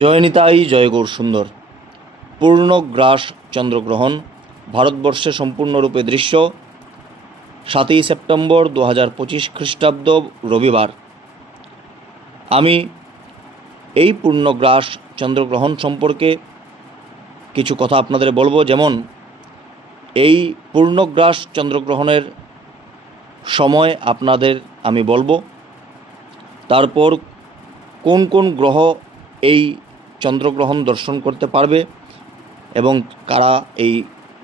জয়নিতাই জয়গৌর সুন্দর। পূর্ণগ্রাস চন্দ্রগ্রহণ, ভারতবর্ষে সম্পূর্ণরূপে দৃশ্য, সাতই সেপ্টেম্বর দু হাজার পঁচিশ খ্রিস্টাব্দ রবিবার। আমি এই পূর্ণগ্রাস চন্দ্রগ্রহণ সম্পর্কে কিছু কথা আপনাদের বলব, যেমন এই পূর্ণগ্রাস চন্দ্রগ্রহণের সময় আপনাদের আমি বলব, তারপর কোন কোন গ্রহ এই চন্দ্রগ্রহণ দর্শন করতে পারবে এবং কারা এই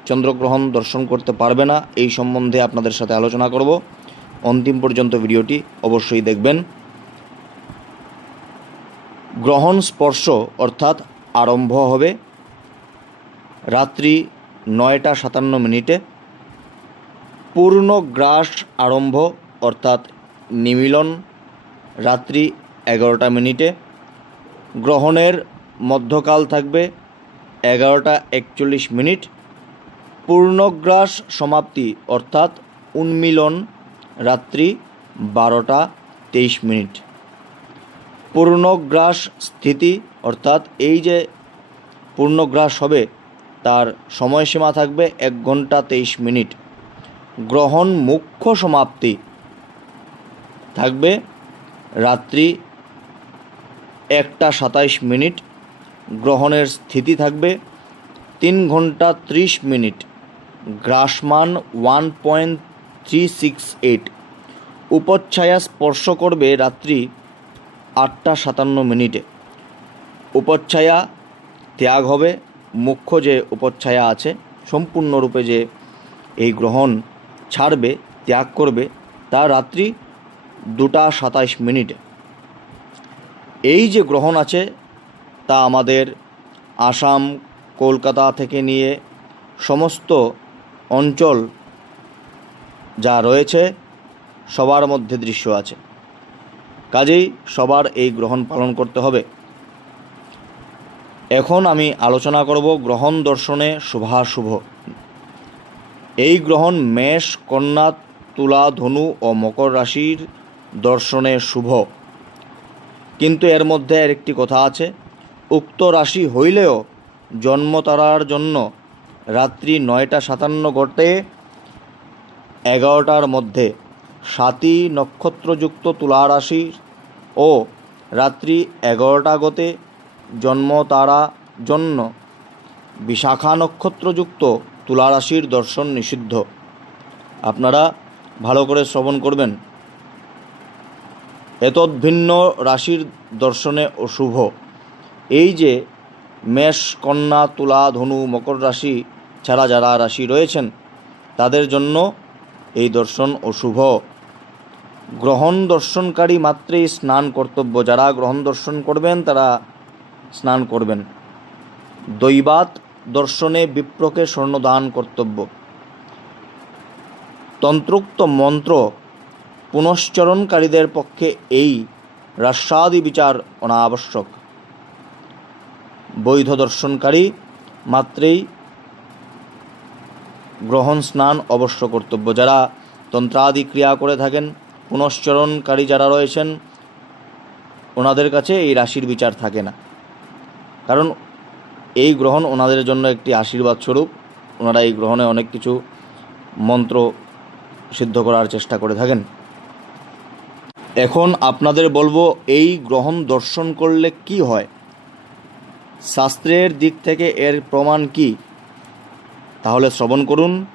চন্দ্রগ্রহণ দর্শন করতে পারবে না, এই সম্বন্ধে আপনাদের সাথে আলোচনা করব। অন্তিম পর্যন্ত ভিডিওটি অবশ্যই দেখবেন। গ্রহণ স্পর্শ অর্থাৎ আরম্ভ হবে রাত্রি নয়টা সাতান্ন মিনিটে। পূর্ণ গ্রাস আরম্ভ অর্থাৎ নিমিলন রাত্রি এগারোটা মিনিটে। গ্রহণের মধ্যকাল থাকবে এগারোটা একচল্লিশ মিনিট। পূর্ণগ্রাস সমাপ্তি, অর্থাৎ উন্মিলন রাত্রি বারোটা তেইশ মিনিট। পূর্ণগ্রাস স্থিতি, অর্থাৎ এই যে পূর্ণগ্রাস হবে, তার সময়সীমা থাকবে এক ঘণ্টা তেইশ মিনিট। গ্রহণ মুখ্য সমাপ্তি থাকবে রাত্রি একটা সাতাইশ মিনিট। গ্রহণের স্থিতি থাকবে তিন ঘণ্টা ত্রিশ minute, গ্রাসমান one point three six eight. উপচ্ছায়া স্পর্শ করবে রাত্রি আটটা সাতান্ন মিনিটে। উপচ্ছায়া ত্যাগ হবে, মুখ্য যে উপচ্ছায়া আছে, সম্পূর্ণরূপে যে এই গ্রহণ ছাড়বে, ত্যাগ করবে, তা রাত্রি দুটা সাতাইশ মিনিটে। এই যে গ্রহণ আছে তা আমাদের আসাম, কলকাতা থেকে নিয়ে সমস্ত অঞ্চল যা রয়েছে, সবার মধ্যে দৃশ্য আছে। কাজেই সবার এই গ্রহণ পালন করতে হবে। এখন আমি আলোচনা করব গ্রহণ দর্শনে শুভাশুভ। এই গ্রহণ মেষ, কন্যা, তুলা, ধনু ও মকর রাশির দর্শনে শুভ। কিন্তু এর মধ্যে আর একটি কথা আছে। উক্ত রাশি হইলেও জন্ম তারার জন্য রাত্রি নয়টা সাতান্ন গড়তে এগারোটার মধ্যে সাতই নক্ষত্রযুক্ত তুলা রাশি ও রাত্রি এগারোটা গতে জন্ম তারা জন্য বিশাখা নক্ষত্রযুক্ত তুলা রাশির দর্শন নিষিদ্ধ। আপনারা ভালো করে শ্রবণ করবেন। এতদ্ভিন্ন রাশির দর্শনে অশুভ। এই যে মেষ, কন্যা, তুলা, ধনু, মকর রাশি ছাড়া যারা রাশি রয়েছেন, তাদের জন্য এই দর্শন অশুভ। গ্রহণ দর্শনকারী মাত্রেই স্নান কর্তব্য। যারা গ্রহণ দর্শন করবেন, তারা স্নান করবেন। দৈবাত দর্শনে বিপ্রকে স্বর্ণদান কর্তব্য। তন্ত্রোক্ত মন্ত্র পুনশ্চরণকারীদের পক্ষে এই রাস্যাদি বিচার অনাবশ্যক। বৈধ দর্শনকারী মাত্রেই গ্রহণ, স্নান অবশ্য কর্তব্য। যারা তন্ত্রাদি ক্রিয়া করে থাকেন, পুনশ্চরণকারী যারা রয়েছেন, ওনাদের কাছে এই রাশির বিচার থাকে না। কারণ এই গ্রহণ ওনাদের জন্য একটি আশীর্বাদ স্বরূপ। ওনারা এই গ্রহণে অনেক কিছু মন্ত্র সিদ্ধ করার চেষ্টা করে থাকেন। এখন আপনাদের বলব, এই গ্রহণ দর্শন করলে কি হয়? শাস্ত্রের দিক থেকে এর প্রমাণ কি? তাহলে শ্রবণ করুন।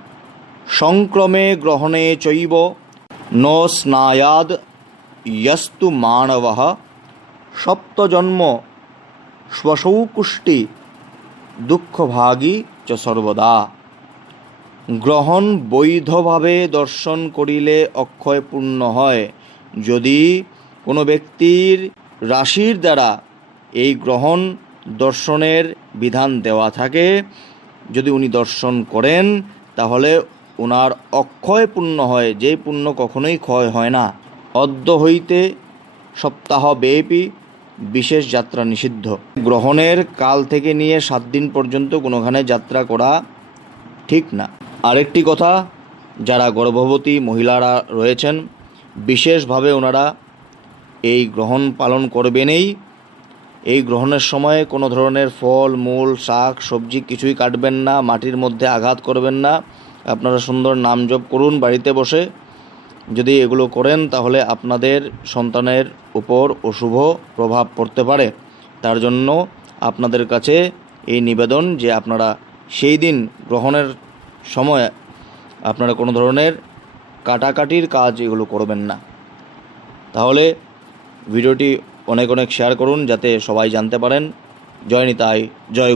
সংক্রমে গ্রহণে চৈব ন স্নায়াদ ইয়স্তু মানব সপ্তজন্ম শ্বসৌকুষ্টি দুঃখভাগী চ সর্বদা। গ্রহণ বৈধভাবে দর্শন করিলে অক্ষয় পূর্ণ হয়। যদি কোনো ব্যক্তির রাশির দ্বারা এই গ্রহণ দর্শনের বিধান দেওয়া থাকে। যদি উনি দর্শন করেন, তাহলে ওনার অক্ষয় পূর্ণ হয় যে পুণ্য কখনোই ক্ষয় হয় না। অদ্য হইতে সপ্তাহ ব্যাপী বিশেষ যাত্রা নিষিদ্ধ। গ্রহণের কাল থেকে নিয়ে সাত দিন পর্যন্ত কোনোখানে যাত্রা করা ঠিক না। আরেকটি কথা, যারা গর্ভবতী মহিলারা রয়েছেন, বিশেষভাবে ওনারা এই গ্রহণ পালন করবেনই। এই গ্রহণের সময় কোনো ধরনের ফল, মূল, শাক, সবজি কিছুই কাটবেন না, মাটির মধ্যে আঘাত করবেন না। আপনারা সুন্দর নাম জপ করুন বাড়িতে বসে। যদি এগুলো করেন, তাহলে আপনাদের সন্তানের উপর অশুভ প্রভাব পড়তে পারে। তার জন্য আপনাদের কাছে এই নিবেদন যে আপনারা সেই দিন গ্রহণের সময় আপনারা কোনো ধরনের কাটাকাটির কাজ এগুলো করবেন না। তাহলে ভিডিওটি অনেক অনেক শেয়ার করুন যাতে সবাই জানতে পারেন। জয় নিতাই জয়